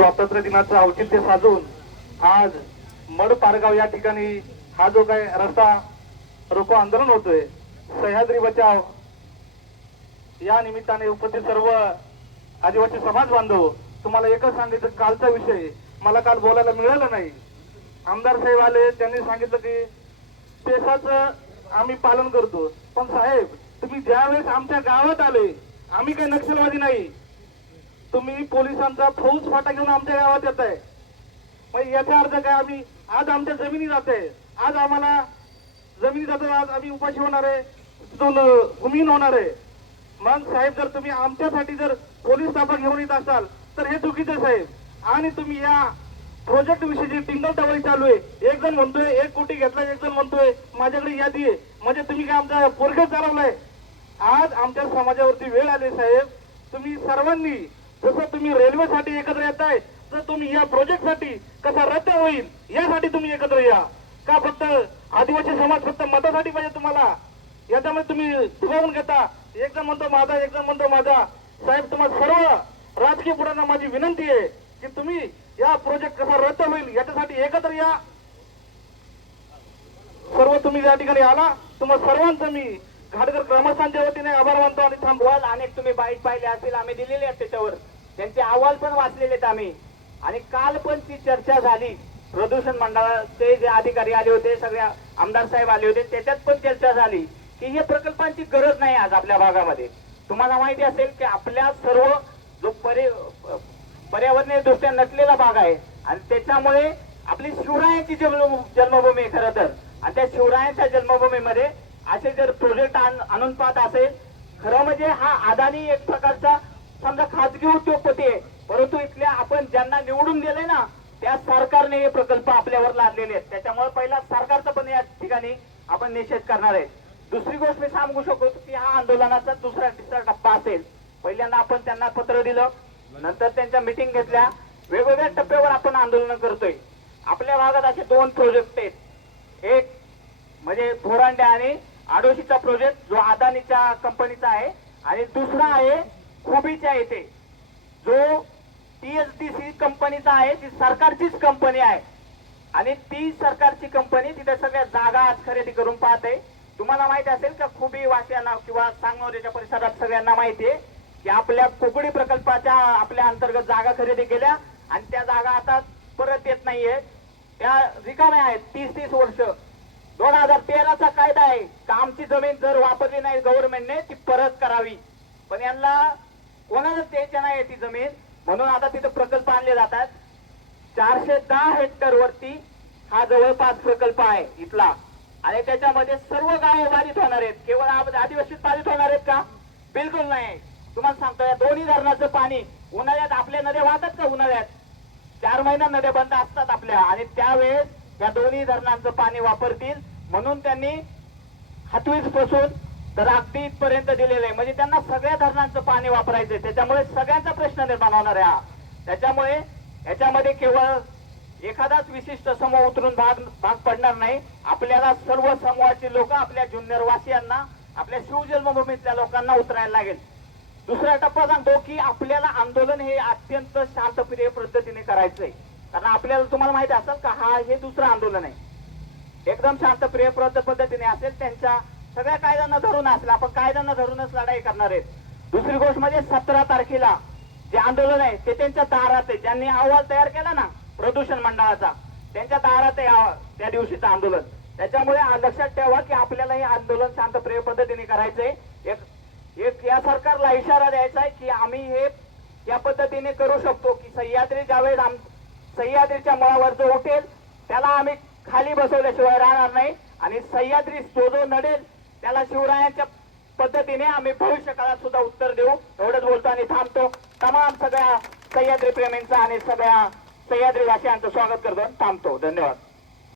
स्वातंत्र्य दिनाचं औचित्य साधून आज मड पारगाव या ठिकाणी हा जो काय रस्ता रोको आंदोलन होतोय, सह्याद्री बचाव या निमित्ताने उपस्थित सर्व आदिवासी समाज बांधव, तुम्हाला एकच सांगायचं, कालचा विषय मला काल बोलायला मिळालं नाही. आमदार साहेब आले, त्यांनी सांगितलं की पेशाचं आम्ही पालन करतो. पण साहेब, तुम्ही ज्यावेळेस आमच्या गावात आले, आम्ही काही नक्षलवादी नाही, तुम्ही पोलिसांचा फौज फाटा घेऊन आमच्या गावात येत आहे. मग याचा अर्थ काय? आम्ही आज आमच्या जमिनी जाते, आज आम्हाला जमिनी जातो, आज आम्ही उपाशी होणार आहे, भूमिहीन होणार आहे. मग साहेब, जर तुम्ही आमच्यासाठी जर पोलीस ताफा घेऊन येत असाल तर हे चुकीचं साहेब. आणि तुम्ही या प्रोजेक्ट विषयी जी टिंगल टवाळी चालू आहे, एक जण म्हणतोय 1 कोटी घेतला, एक जण म्हणतोय माझ्याकडे यादी आहे, म्हणजे तुम्ही काय आमचा पोरग चालवलाय? आज आमच्या समाजावरती वेळ आली साहेब. तुम्ही सर्वांनी, जसं तुम्ही रेल्वेसाठी एकत्र येत आहे, तर तुम्ही या प्रोजेक्टसाठी कसा रद्द होईल यासाठी तुम्ही एकत्र या. का फक्त आदिवासी समाज फक्त मतासाठी पाहिजे तुम्हाला? याच्यामध्ये तुम्ही दुखावून घेता. एक जण म्हणतो माझा, एक जण म्हणतो माझा. साहेब, तुम्हाला सर्व राजकीय पुढाऱ्यांना माझी विनंती आहे की तुम्ही या प्रोजेक्ट कसा रद्द होईल याच्यासाठी एकत्र या. सर्व तुम्ही या ठिकाणी आला, तुम्हाला सर्वांचं मी घाटगर ग्रामस्थांच्या वतीने आभार मानतो आणि अहवाल अनेक तुम्ही बाईट पाहिले असतील, आम्ही दिलेले आहेत त्याच्यावर, त्यांचे अहवाल पण वाचलेले आहेत आम्ही. आणि काल पण ती चर्चा झाली, प्रदूषण मंडळाचे जे अधिकारी आले होते, सगळ्या आमदार साहेब आले होते, त्याच्यात पण चर्चा झाली की हे प्रकल्पांची गरज नाही आज आपल्या भागामध्ये. तुम्हाला माहिती असेल की आपल्या सर्व जो पर्यावरणीय दृष्ट्या नटलेला भाग आहे आणि त्याच्यामुळे आपली शिवरायांची जन्मभूमी आहे खरं तर. आणि त्या शिवरायांच्या जन्मभूमीमध्ये असे जर प्रोजेक्ट आणून पाहत असेल, खरं म्हणजे हा अदानी एक प्रकारचा समजा खाजगी उद्योगपती आहे, परंतु इथल्या आपण ज्यांना निवडून दिले ना, त्या सरकारने हे प्रकल्प आपल्यावर लादलेले आहेत. त्याच्यामुळे पहिला सरकारचा पण या ठिकाणी आपण निषेध करणार आहे. दुसरी गोष्ट मी सांगू शकतो की हा आंदोलनाचा दुसरा तिसरा टप्पा असेल. पहिल्यांदा आपण त्यांना पत्र दिलं, नंतर त्यांच्या मीटिंग घेतल्या, वेगवेगळ्या टप्प्यावर आपण आंदोलन करतोय. आपल्या भागात असे 2 प्रोजेक्ट आहेत. एक म्हणजे थोरांडे आणि आडोशीचा प्रोजेक्ट जो अदानीच्या कंपनीचा आहे, आणि दुसरा आहे खुबीच्या येथे जो TSDC कंपनीचा आहे, ती सरकारचीच कंपनी आहे. आणि ती सरकारची कंपनी तिथे सगळ्या जागा आज खरेदी करून पाहते. तुम्हाला माहिती असेल का, खुबी वासियांना किंवा सांगनोरीच्या परिसरात सगळ्यांना माहिती आहे की आपल्या कोकडी प्रकल्पाच्या आपल्या अंतर्गत जागा खरेदी केल्या आणि त्या जागा आता परत येत नाहीये, त्या रिकाम्या आहेत 30-30 वर्ष. 2013चा कायदा आहे का आमची जमीन जर वापरली नाही गव्हर्नमेंटने ती परत करावी, पण यांना कोणालाच द्यायची नाही ती जमीन, म्हणून आता तिथे प्रकल्प आणले जातात. 410 हेक्टर वरती हा जवळपास प्रकल्प आहे इथला, आणि त्याच्यामध्ये सर्व गावे बाधित होणार आहेत. केवळ आदिवासी बाधित होणार आहेत का? बिलकुल नाही. तुम्हाला सांगतो, या दोन्ही धरणाचं पाणी उन्हाळ्यात आपल्या नद्या वाहतात का? उन्हाळ्यात 4 महिना नद्या बंद असतात आपल्या, आणि त्यावेळेस या दोन्ही धरणांचं पाणी वापरतील. म्हणून त्यांनी हातवीज पासून तर अगदी इथपर्यंत दिलेलं आहे, म्हणजे त्यांना सगळ्या धरणांचं पाणी वापरायचंय. त्याच्यामुळे सगळ्यांचा प्रश्न निर्माण होणार आहे हा. त्याच्यामुळे याच्यामध्ये केवळ एखादाच विशिष्ट समूह उतरून भाग पडणार नाही. आपल्याला सर्व समूहाची लोक, आपल्या जुन्नर वासियांना, आपल्या शिवजन्मभूमीतल्या लोकांना उतरायला लागेल. दुसरा टप्पा सांगतो की आपल्याला आंदोलन हे अत्यंत शांतप्रिय पद्धतीने करायचंय, कारण आपल्याला तुम्हाला माहिती असेल का हे दुसरं आंदोलन आहे, एकदम शांतप्रिय पद्धतीने असेल, त्यांच्या सगळ्या कायद्यांना धरून असेल. आपण कायद्यांना धरूनच लढाई करणार आहेत. दुसरी गोष्ट म्हणजे 17 तारखेला जे आंदोलन आहे ते त्यांच्या दारात आहे. ज्यांनी अहवाल तयार केला ना प्रदूषण मंडळाचा, त्यांच्या दारात आहे त्या दिवशीचं आंदोलन. त्याच्यामुळे लक्षात ठेवा की आपल्याला हे आंदोलन शांतप्रिय पद्धतीने करायचंय. एक या सरकारला इशारा द्यायचा आहे की आम्ही हे या पद्धतीने करू शकतो की सह्याद्री ज्यावेळेस सह्याद्रीच्या मुळावर जो उठेल त्याला आम्ही खाली बसवल्याशिवाय राहणार नाही, आणि सह्याद्री जो नडेल त्याला शिवरायांच्या पद्धतीने आम्ही भविष्य काळात सुद्धा उत्तर देऊ. एवढंच बोलतो आणि थांबतो. तमाम सगळ्या सह्याद्री प्रेमींचा आणि सगळ्या सह्याद्री वासियांचं स्वागत करतो. थांबतो. धन्यवाद.